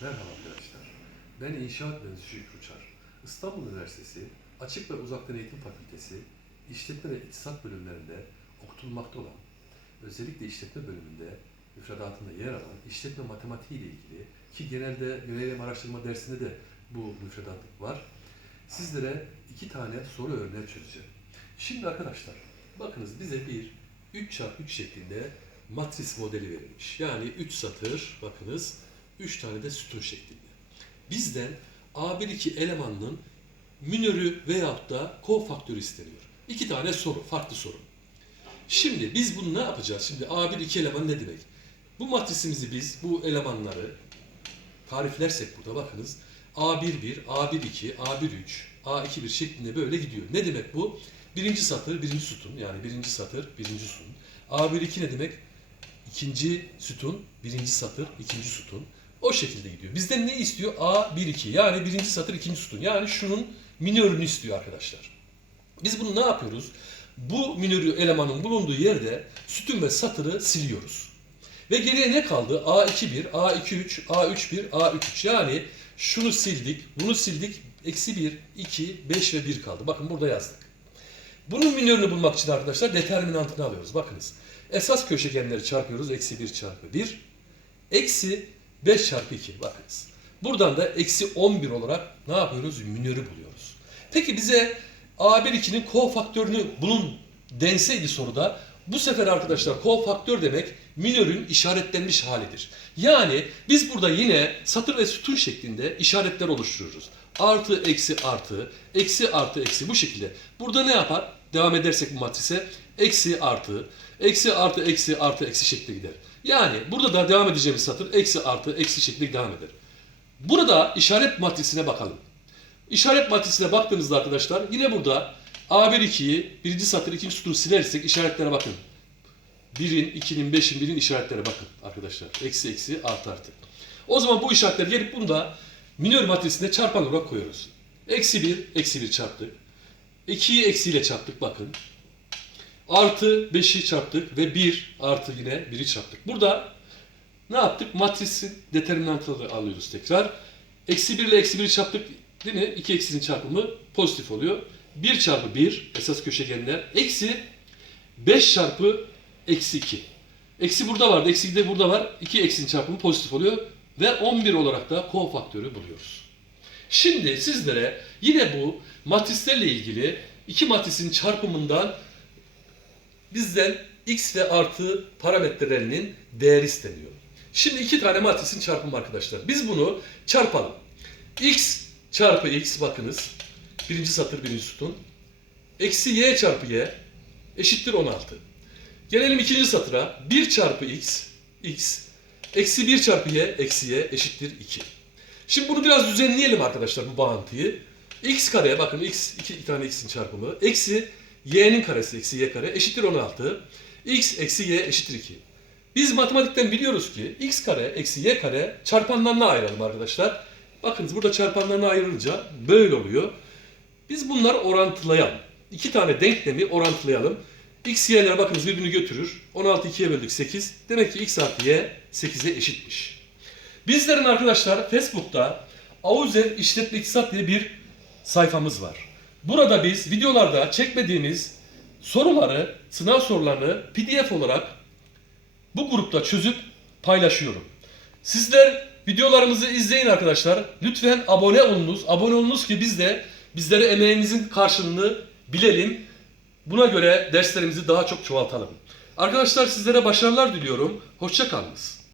Merhaba arkadaşlar. Ben İnşaat Mühendisi Şükrü Uçar. İstanbul Üniversitesi Açık ve Uzaktan Eğitim Fakültesi İşletme ve İktisat bölümlerinde okutulmakta olan, özellikle işletme bölümünde müfredatında yer alan işletme matematiği ile ilgili ki genelde yönelim araştırma dersinde de bu müfredat var. Sizlere iki tane soru örneği çözeceğim. Şimdi arkadaşlar bakınız bize bir 3 çarpı 3 şeklinde matris modeli verilmiş. Yani 3 satır bakınız 3 tane de sütun şeklinde. Bizden A1-2 elemanının minörü veyahut da kofaktörü isteniyor. İki tane soru, farklı soru. Şimdi biz bunu ne yapacağız? Şimdi A1-2 eleman ne demek? Bu matrisimizi biz, bu elemanları tariflersek burada bakınız A11, A12, A13, A21 şeklinde böyle gidiyor. Ne demek bu? Birinci satır, birinci sütun. Yani birinci satır, birinci sütun. A12 ne demek? İkinci sütun, birinci satır, ikinci sütun. O şekilde gidiyor. Bizden ne istiyor? A12 yani birinci satır, ikinci sütun. Yani şunun minörünü istiyor arkadaşlar. Biz bunu ne yapıyoruz? Bu minörü elemanın bulunduğu yerde sütun ve satırı siliyoruz. Ve geriye ne kaldı? A21, A23, A31, A33. Yani şunu sildik, bunu sildik. Eksi 1, 2, 5 ve 1 kaldı. Bakın burada yazdık. Bunun minörünü bulmak için arkadaşlar determinantını alıyoruz. Bakınız. Esas köşegenleri çarpıyoruz. Eksi 1 çarpı 1. Eksi 5 çarpı 2. Bakınız. Buradan da eksi 11 olarak ne yapıyoruz? Minörü buluyoruz. Peki bize A1-2'nin kofaktörünü bulun denseydi soruda bu sefer arkadaşlar kofaktör demek minörün işaretlenmiş halidir. Yani biz burada yine satır ve sütun şeklinde işaretler oluşturuyoruz. Artı, eksi, artı, eksi, artı, eksi bu şekilde. Burada ne yapar? Devam edersek bu matrise eksi, artı, eksi, artı, eksi, artı, eksi şeklinde gider. Yani burada da devam edeceğimiz satır eksi, artı, eksi şeklinde devam eder. Burada işaret matrisine bakalım. İşaret matrisine baktığımızda arkadaşlar yine burada A1 2'yi birinci satır ikinci sütunu silersek işaretlere bakın. 1'in, 2'nin, 5'in, 1'in işaretlere bakın arkadaşlar. Eksi eksi artı artı. O zaman bu işaretleri gelip bunu da minör matrisine çarpan olarak koyuyoruz. Eksi 1, eksi 1 çarptık. 2'yi eksiyle çarptık bakın. Artı 5'i çarptık ve 1 artı yine 1'i çarptık. Burada ne yaptık? Matrisin determinantını alıyoruz tekrar. Eksi 1 ile eksi 1'i çarptık değil mi? 2 eksinin çarpımı pozitif oluyor. 1 çarpı 1 esas köşegenler eksi 5 çarpı eksi 2. Eksi burada vardı, eksi de burada var. 2 eksinin çarpımı pozitif oluyor. Ve 11 olarak da kofaktörü buluyoruz. Şimdi sizlere yine bu matrislerle ilgili iki matrisin çarpımından bizden x ve artı parametrelerinin değeri isteniyor. Şimdi iki tane matrisin çarpımı arkadaşlar. Biz bunu çarpalım. x çarpı x bakınız. Birinci satır birinci sütun. Eksi y çarpı y eşittir 16. Gelelim ikinci satıra. 1 çarpı x, x, eksi 1 çarpı y, eksi y eşittir 2. Şimdi bunu biraz düzenleyelim arkadaşlar bu bağıntıyı. x kare, bakın x, iki, iki tane x'in çarpımı, eksi y'nin karesi, eksi y kare eşittir 16. x eksi y eşittir 2. Biz matematikten biliyoruz ki x kare eksi y kare çarpanlarına ayıralım arkadaşlar. Bakınız burada çarpanlarına ayrılınca böyle oluyor. Biz bunları orantılayalım. İki tane denklemi orantılayalım. X, y'ler bakınız birbirini götürür. 16 2'ye böldük 8. Demek ki x artı y 8'e eşitmiş. Bizlerin arkadaşlar Facebook'ta Auzer İşletme İktisat diye bir sayfamız var. Burada biz videolarda çekmediğimiz soruları, sınav sorularını PDF olarak bu grupta çözüp paylaşıyorum. Sizler videolarımızı izleyin arkadaşlar. Lütfen abone olunuz. Abone olunuz ki biz de bizlere emeğimizin karşılığını bilelim. Buna göre derslerimizi daha çok çoğaltalım. Arkadaşlar sizlere başarılar diliyorum. Hoşça kalınız.